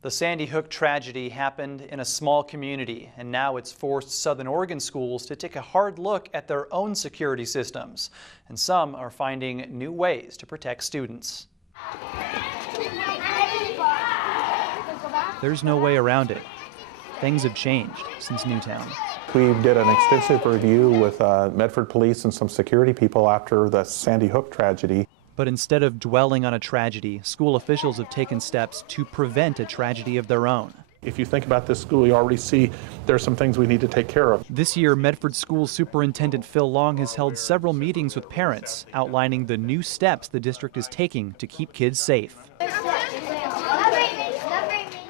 The Sandy Hook tragedy happened in a small community, and now it's forced Southern Oregon schools to take a hard look at their own security systems. And some are finding new ways to protect students. There's no way around it. Things have changed since Newtown. We did an extensive review with Medford Police and some security people after the Sandy Hook tragedy. But instead of dwelling on a tragedy, school officials have taken steps to prevent a tragedy of their own. If you think about this school, you already see there's some things we need to take care of. This year, Medford School Superintendent Phil Long has held several meetings with parents, outlining the new steps the district is taking to keep kids safe.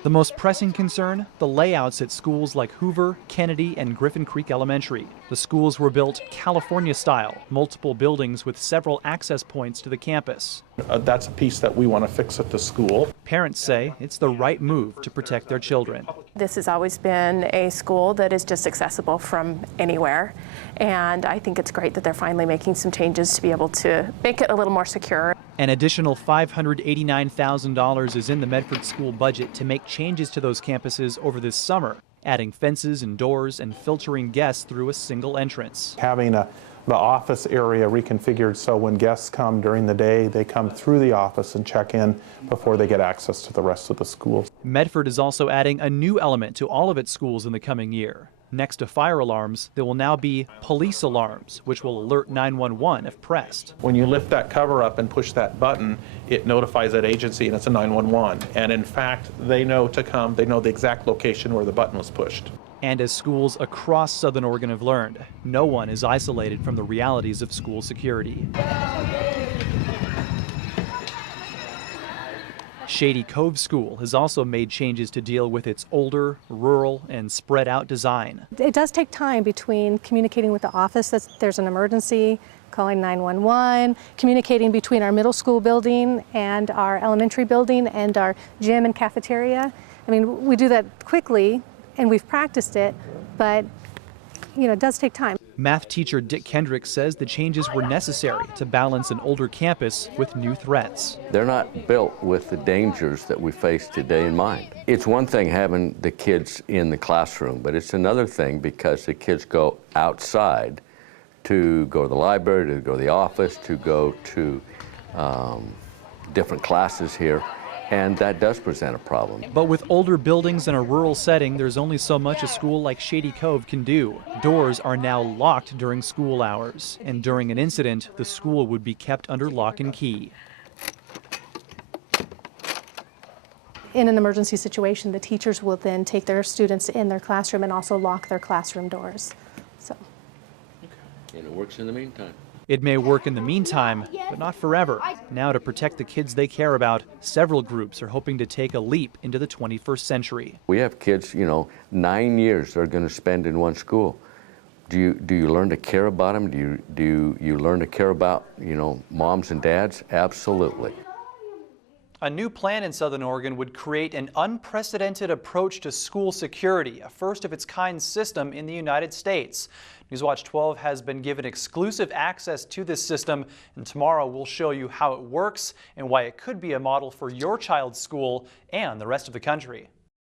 The most pressing concern, the layouts at schools like Hoover, Kennedy, and Griffin Creek Elementary. The schools were built California style, multiple buildings with several access points to the campus. That's a piece that we want to fix at the school. Parents say it's the right move to protect their children. This has always been a school that is just accessible from anywhere, and I think it's great that they're finally making some changes to be able to make it a little more secure. An additional $589,000 is in the Medford school budget to make changes to those campuses over this summer, adding fences and doors and filtering guests through a single entrance. Having the office area reconfigured so when guests come during the day, they come through the office and check in before they get access to the rest of the schools. Medford is also adding a new element to all of its schools in the coming year. Next to fire alarms, there will now be police alarms, which will alert 911 if pressed. When you lift that cover up and push that button, it notifies that agency and it's a 911. And in fact, they know to come, they know the exact location where the button was pushed. And as schools across Southern Oregon have learned, no one is isolated from the realities of school security. Shady Cove School has also made changes to deal with its older, rural, and spread out design. It does take time between communicating with the office that there's an emergency, calling 911, communicating between our middle school building and our elementary building and our gym and cafeteria. I mean, we do that quickly and we've practiced it, but it does take time. Math teacher Dick Kendrick says the changes were necessary to balance an older campus with new threats. They're not built with the dangers that we face today in mind. It's one thing having the kids in the classroom, but it's another thing because the kids go outside to go to the library, to go to the office, to go to different classes here. And that does present a problem. But with older buildings in a rural setting, there's only so much a school like Shady Cove can do. Doors are now locked during school hours, and during an incident, the school would be kept under lock and key. In an emergency situation, the teachers will then take their students in their classroom and also lock their classroom doors. And it works in the meantime. It may work in the meantime, but not forever. Now, to protect the kids they care about, several groups are hoping to take a leap into the 21st century. We have kids, 9 years they're going to spend in one school. Do you learn to care about them? Do you learn to care about, moms and dads? Absolutely. A new plan in Southern Oregon would create an unprecedented approach to school security, a first-of-its-kind system in the United States. Newswatch 12 has been given exclusive access to this system, and tomorrow we'll show you how it works and why it could be a model for your child's school and the rest of the country.